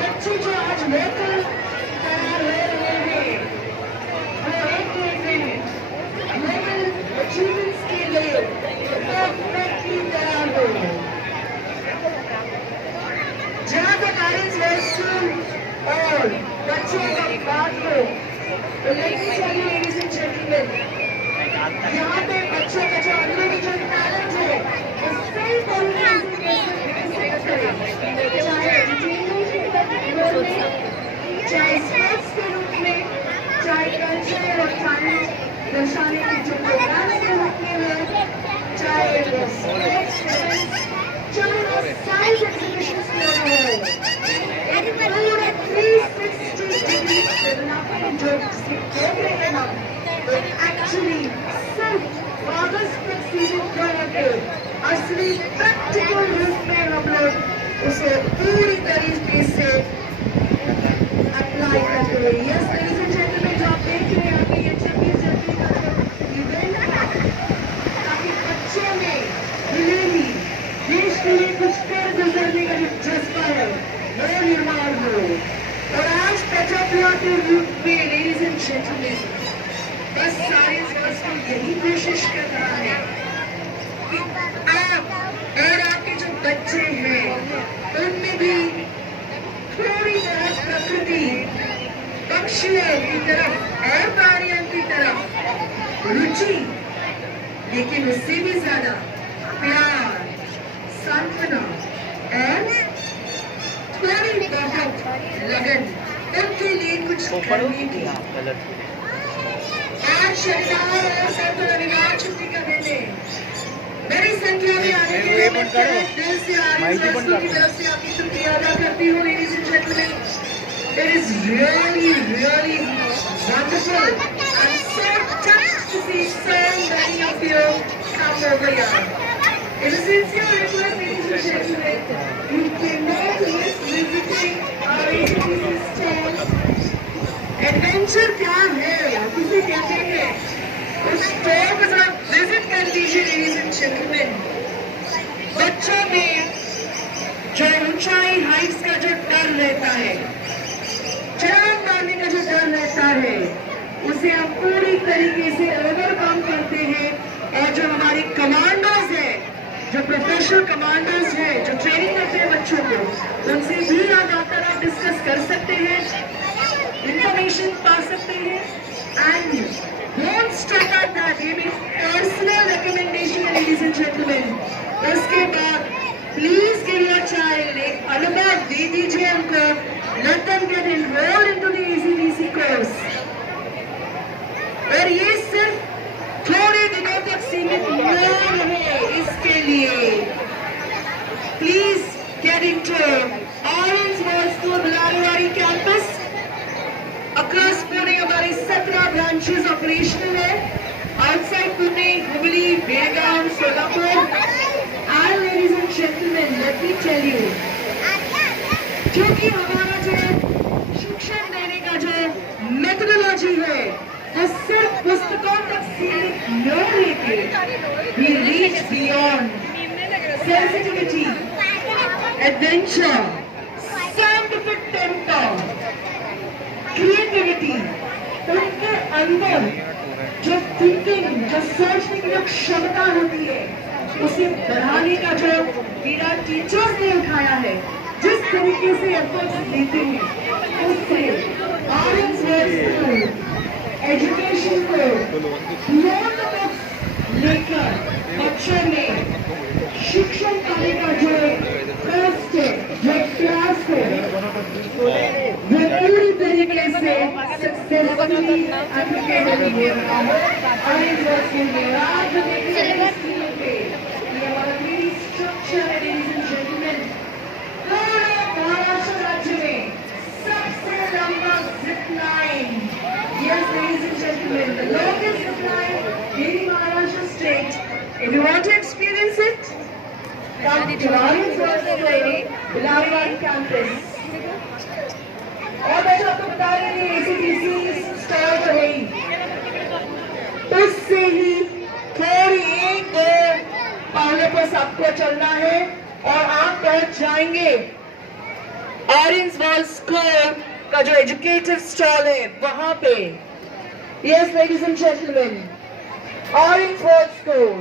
बच्चे जो आज लेकर तैयार हो रहे हैं वो एक लेवल अचीवमेंट्स के लिए परफेक्टली तैयार हो। जहाँ तक आयरन रेस्टरूम और बच्चों का बात हो तो लेडीज एंड जेंटलमैन, यहाँ पे बच्चों का जो अंदर की जो टैलेंट है वो सही तरीके से विकसित करें, चाहे चाहे स्पोर्ट्स के रूप में, चाहे कल्चर और टैलेंट दर्शाने के जो प्रोग्राम के रूप में है, चाहे वो स्पोर्ट्स, चाहे वो साइंस एग्जीबिशंस में हो, एक पूरे 360 डिग्री डेवलपमेंट जो देख रहे हैं हम, तो एक्चुअली सिर्फ कागज पर सीमित करके असली प्रैक्टिकल रूप में हम लोग उसे पूरी तरीके से अप्लाई करते हैं। यस लेडीज एंड जेंटलमैन, जो आप देख रहे हैं अभी ये 26 जनवरी का इवेंट है ताकि बच्चों में दिलेरी देश के लिए कुछ कर गुजरने का जो जज्बा है वो निर्माण हो। और आज पेटाप्ला के रूप में लेडीज एंड जेंटलमैन बस साइंस बस को यही कोशिश कर रहा है कि आप और आपके जो बच्चे हैं उनमें भी थोड़ी तरह प्रकृति, पक्षियों की तरफ और प्राणियों की तरफ रुचि, लेकिन उससे भी ज्यादा प्यार, सांत्वना और थोड़ी बहुत लगन उनके लिए कुछ करने की। आज शनिवार और सत्र रविवार छुट्टी का दिन है। बड़ी संख्या में आने के लिए मैं दिल से की तरफ से आपकी शुक्रिया अदा करती हूँ। Ladies and gentleman, it is really wonderful. I'm so touched to see so many of you come over here. It is sincere request, ladies and gentlemen, you cannot miss visiting our ACTC stall. Adventure क्या है या किसे कहते हैं, उस store को जरा visit कर लीजिए लेडीज एंड जेंटलमैन। बच्चों में जो ऊंचाई हाइट्स का जो डर रहता है, छलांग मारने का जो डर रहता है, उसे हम पूरी तरीके से ओवरकम करते हैं। और जो हमारे कमांडर्स हैं, जो प्रोफेशनल कमांडर्स हैं, जो ट्रेनिंग करते हैं बच्चों को, उनसे भी आज आकर आप डिस्कस कर सकते हैं, इंफॉर्मेशन पा सकते हैं। And don't stop at that, ये मेरी पर्सनल रिकमेंडेशन है लेडीज एंड जेंटलमैन। उसके बाद प्लीज गिव योर चाइल्ड एक अनुभव दे दीजिए उनको, let them get enrolled into the AC DC course. और ये सिर्फ थोड़े दिनों तक सीमित न रहे, इसके लिए please get into Orange World School Bilariwadi campus. Across Pune हमारे 17 ब्रांचेस ऑपरेशनल है, outside Pune, Hubli, Belgaum, Solapur. And ladies and gentleman, let me tell you, क्योंकि हमारा जो शिक्षण देने का जो मेथोडोलॉजी है वो सिर्फ पुस्तकों तक सीमित न रहकर we reach beyond sensitivity, adventure, scientific temper, creativity. उनके अंदर जो थिंकिंग, जो सोचने की जो क्षमता होती है, उसे बढ़ाने का जो मेरा टीचर्स ने उठाया है, जिस तरीके से एफर्ट्स लेते हैं, उससे ऑरेंज वर्ल्ड स्कूल एजुकेशन को बियॉन्ड द बुक्स लेकर बच्चों में शिक्षण पाने का जो ट्रस्ट है, जो प्यास है, वो पूरी तरीके से सक्सेसफुली एप्लीकेबल हो रहा है। ऑरेंज वर्ल्ड स्कूल में आज जो देख रहे हैं स्कूलों पे, ये हमारा पूरी स्ट्रक्चर है लेडीज एंड जेंटलमैन। पूरे महाराष्ट्र राज्य में सबसे लंबा zip line, yes ladies and gentlemen, the longest zip line in Maharashtra state. If you want to experience it, come to Orange World School, Bilariwadi campus. और मैं आपको बता रही थी ACTC स्टॉल जो है, तो उससे ही थोड़ी 1-2 पावलों पर सबको चलना है और आप पहुंच जाएंगे ऑरेंज वॉल स्कूल का जो एजुकेटिव स्टॉल है वहां पे। Yes ladies and gentleman, orange wall school